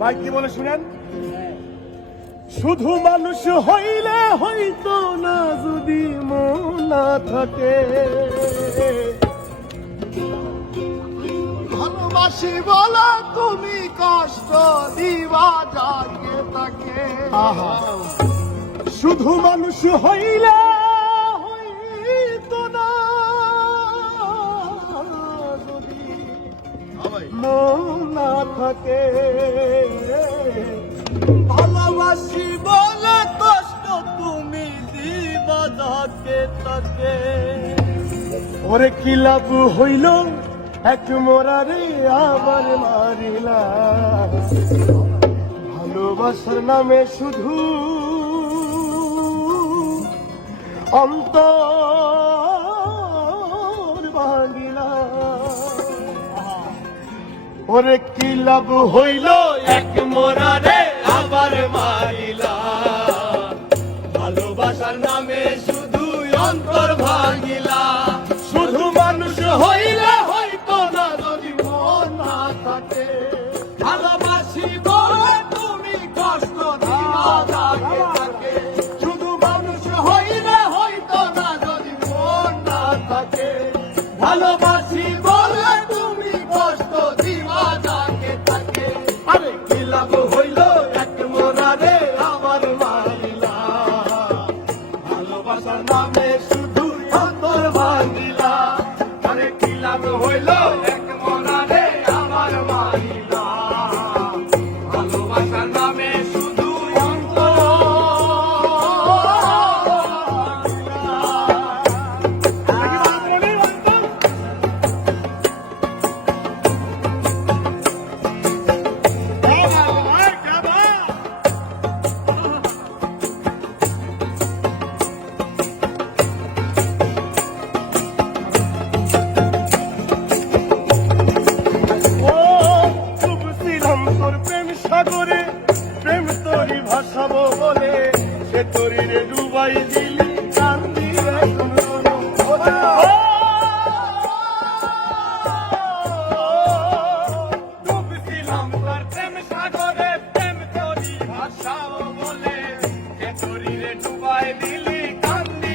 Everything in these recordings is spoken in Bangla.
ভাই কি বলে শুনেন? শুধু মানুষ হইলে হইতো না যদি মন থাকে। ভালোবাসি বলা তুমি কষ্ট দিবা যাকে তাকে। শুধু মানুষ হইলে ওরে কি লাভ হইল? এক মোরারে আবার মারিলা। ভালোবাসার নামে শুধু অন্তর ভাঙিলা। ওরে কি লাভ হইল? এক মোরারে আবার মারিলা। ভালোবাসি তোর প্রেম সাগরে প্রেম তোরই ভাসাবো বলে। সে তোরি রে ডুবাই দিলি কান্দি। ও, ডুবছিলাম তোর প্রেম সাগরে প্রেম তোরি ভাষাও বলে। কে তোরি রে ডুবাই দিলি কান্দি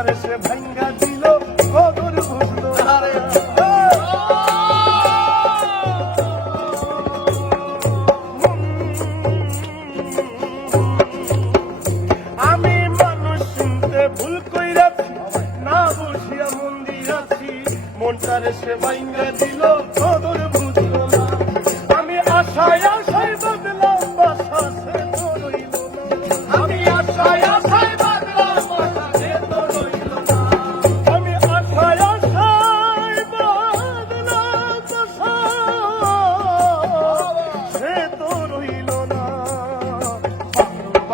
মনটারে সে ভাঙ্গা দিল আমি মানুষ চিনতে ভুল না বুঝিয়া মন দিয়াছি। মনটারে সে ভাঙ্গা দিল